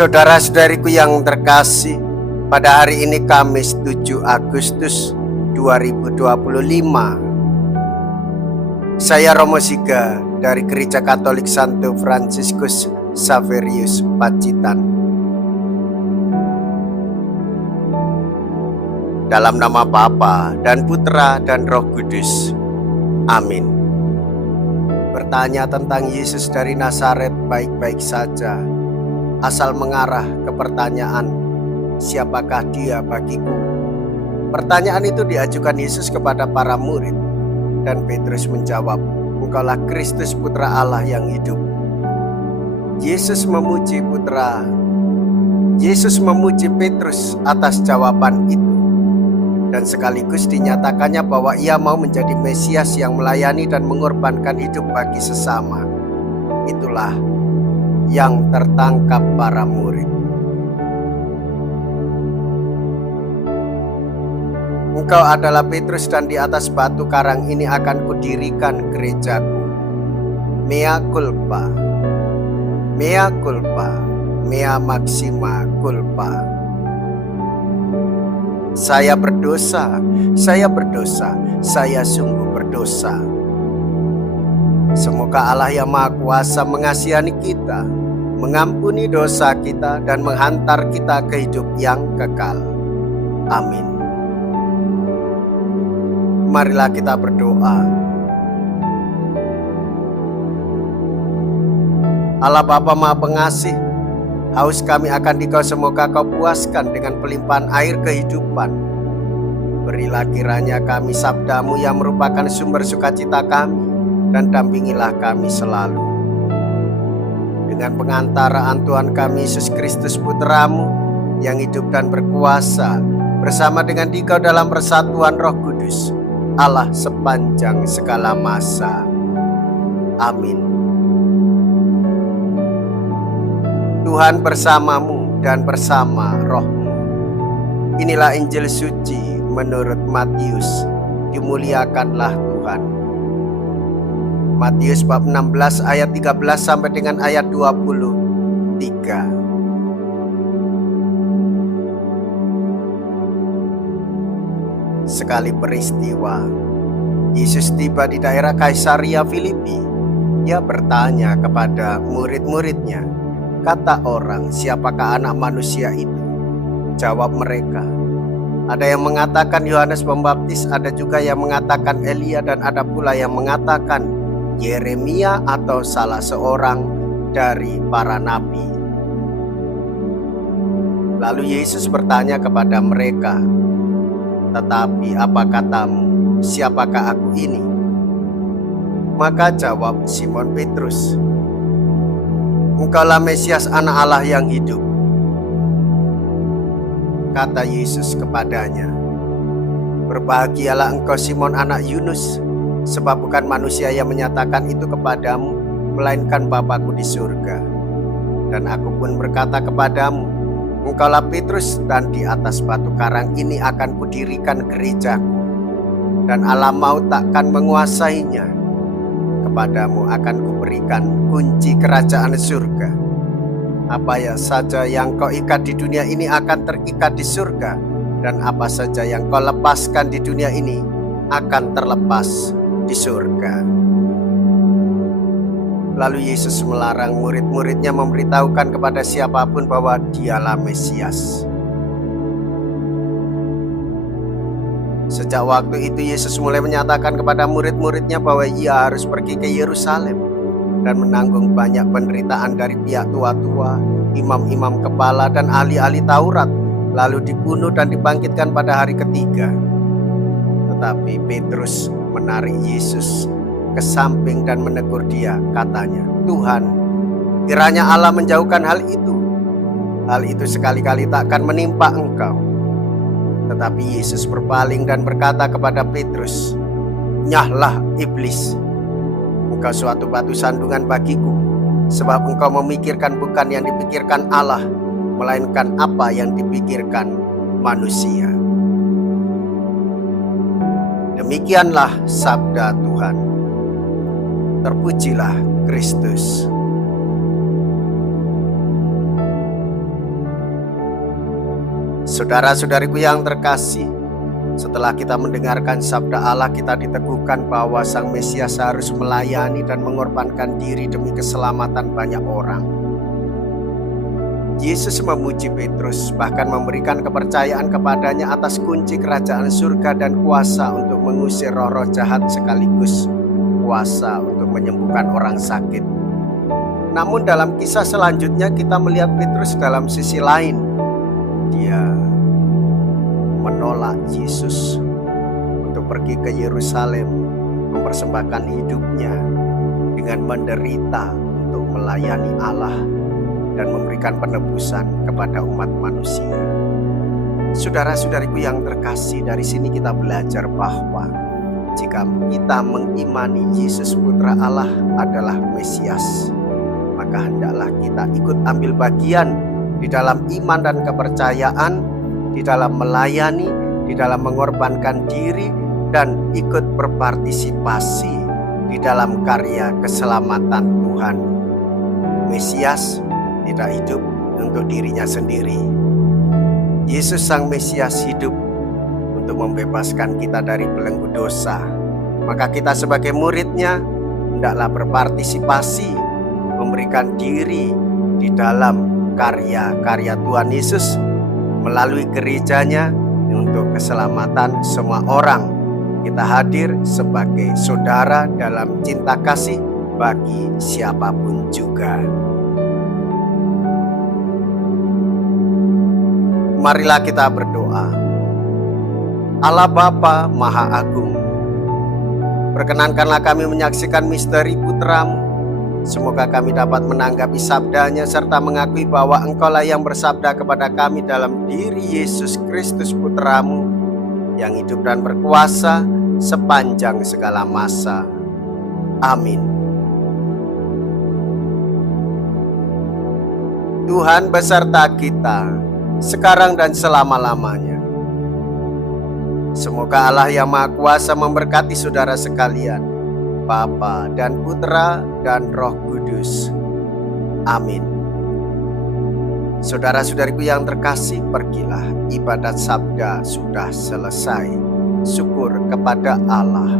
Saudara-saudariku yang terkasih, pada hari ini Kamis 7 Agustus 2025, saya Romo Siga dari Gereja Katolik Santo Fransiskus Xaverius Pacitan. Dalam nama Bapa dan Putra dan Roh Kudus. Amin. Bertanya tentang Yesus dari Nazaret baik-baik saja, asal mengarah ke pertanyaan, siapakah dia bagiku? Pertanyaan itu diajukan Yesus kepada para murid, dan Petrus menjawab, engkaulah Kristus Putra Allah yang hidup. Yesus memuji Petrus atas jawaban itu, dan sekaligus dinyatakannya bahwa ia mau menjadi Mesias yang melayani dan mengorbankan hidup bagi sesama. Itulah yang tertangkap para murid. Engkau adalah Petrus, dan di atas batu karang ini akan kudirikan gerejaku. Mea culpa, mea culpa, mea maxima culpa. Saya berdosa, saya sungguh berdosa. Semoga Allah yang Maha Kuasa mengasihani kita, mengampuni dosa kita, dan menghantar kita ke hidup yang kekal. Amin. Marilah kita berdoa. Allah Bapa Maha Pengasih, haus kami akan Dikau, semoga Kau puaskan dengan pelimpahan air kehidupan. Berilah kiranya kami sabda-Mu yang merupakan sumber sukacita kami, dan dampingilah kami selalu. Dengan pengantaraan Tuhan kami Yesus Kristus Putra-Mu yang hidup dan berkuasa, bersama dengan Dikau dalam persatuan Roh Kudus, Allah sepanjang segala masa. Amin. Tuhan bersamamu dan bersama rohmu. Inilah Injil suci menurut Matius. Dimuliakanlah Tuhan. Matius bab 16 ayat 13 sampai dengan ayat 23. Sekali peristiwa, Yesus tiba di daerah Kaisaria Filipi. Ia bertanya kepada murid-muridnya, kata orang, siapakah anak manusia itu? Jawab mereka, ada yang mengatakan Yohanes Pembaptis, ada juga yang mengatakan Elia, dan ada pula yang mengatakan Yeremia atau salah seorang dari para nabi. Lalu Yesus bertanya kepada mereka, tetapi apa katamu, siapakah aku ini? Maka jawab Simon Petrus, engkaulah Mesias, Anak Allah yang hidup. Kata Yesus kepadanya, berbahagialah engkau Simon anak Yunus, sebab bukan manusia yang menyatakan itu kepadamu, melainkan Bapa-Ku di surga. Dan aku pun berkata kepadamu, engkaulah Petrus, dan di atas batu karang ini akan kudirikan gerejaku, dan alam maut takkan menguasainya. Kepadamu akan kuberikan kunci kerajaan surga. Apa saja yang kau ikat di dunia ini akan terikat di surga, dan apa saja yang kau lepaskan di dunia ini akan terlepas di surga. Lalu Yesus melarang murid-muridnya memberitahukan kepada siapapun bahwa Dialah Mesias. Sejak waktu itu Yesus mulai menyatakan kepada murid-muridnya bahwa Ia harus pergi ke Yerusalem dan menanggung banyak penderitaan dari pihak tua-tua, imam-imam kepala, dan ahli-ahli Taurat, lalu dibunuh dan dibangkitkan pada hari ketiga. Tetapi Petrus menarik Yesus ke samping dan menegur dia, katanya, Tuhan, kiranya Allah menjauhkan hal itu. Hal itu sekali-kali takkan menimpa engkau. Tetapi Yesus berpaling dan berkata kepada Petrus, nyahlah iblis, engkau suatu batu sandungan bagiku, sebab engkau memikirkan bukan yang dipikirkan Allah, melainkan apa yang dipikirkan manusia. Demikianlah sabda Tuhan. Terpujilah Kristus. Saudara-saudariku yang terkasih, setelah kita mendengarkan sabda Allah, kita diteguhkan bahwa Sang Mesias harus melayani dan mengorbankan diri demi keselamatan banyak orang. Yesus memuji Petrus, bahkan memberikan kepercayaan kepadanya atas kunci kerajaan surga dan kuasa untuk mengusir roh-roh jahat sekaligus kuasa untuk menyembuhkan orang sakit. Namun dalam kisah selanjutnya kita melihat Petrus dalam sisi lain. Dia menolak Yesus untuk pergi ke Yerusalem, mempersembahkan hidupnya dengan menderita untuk melayani Allah dan memberikan penebusan kepada umat manusia. Saudara-saudariku yang terkasih, dari sini kita belajar bahwa jika kita mengimani Yesus Putra Allah adalah Mesias, maka hendaklah kita ikut ambil bagian di dalam iman dan kepercayaan, di dalam melayani, di dalam mengorbankan diri, dan ikut berpartisipasi di dalam karya keselamatan Tuhan. Mesias tidak hidup untuk dirinya sendiri. Yesus Sang Mesias hidup untuk membebaskan kita dari belenggu dosa. Maka kita sebagai muridnya hendaklah berpartisipasi, memberikan diri di dalam karya-karya Tuhan Yesus melalui gerejanya untuk keselamatan semua orang. Kita hadir sebagai saudara dalam cinta kasih bagi siapapun juga. Marilah kita berdoa. Allah Bapa Maha Agung, perkenankanlah kami menyaksikan misteri Putra-Mu. Semoga kami dapat menanggapi sabdanya serta mengakui bahwa Engkaulah yang bersabda kepada kami dalam diri Yesus Kristus Putra-Mu yang hidup dan berkuasa sepanjang segala masa. Amin. Tuhan beserta kita sekarang dan selama-lamanya. Semoga Allah yang Maha Kuasa memberkati saudara sekalian, Bapa dan Putra dan Roh Kudus. Amin. Saudara-saudariku yang terkasih, pergilah, ibadat sabda sudah selesai. Syukur kepada Allah.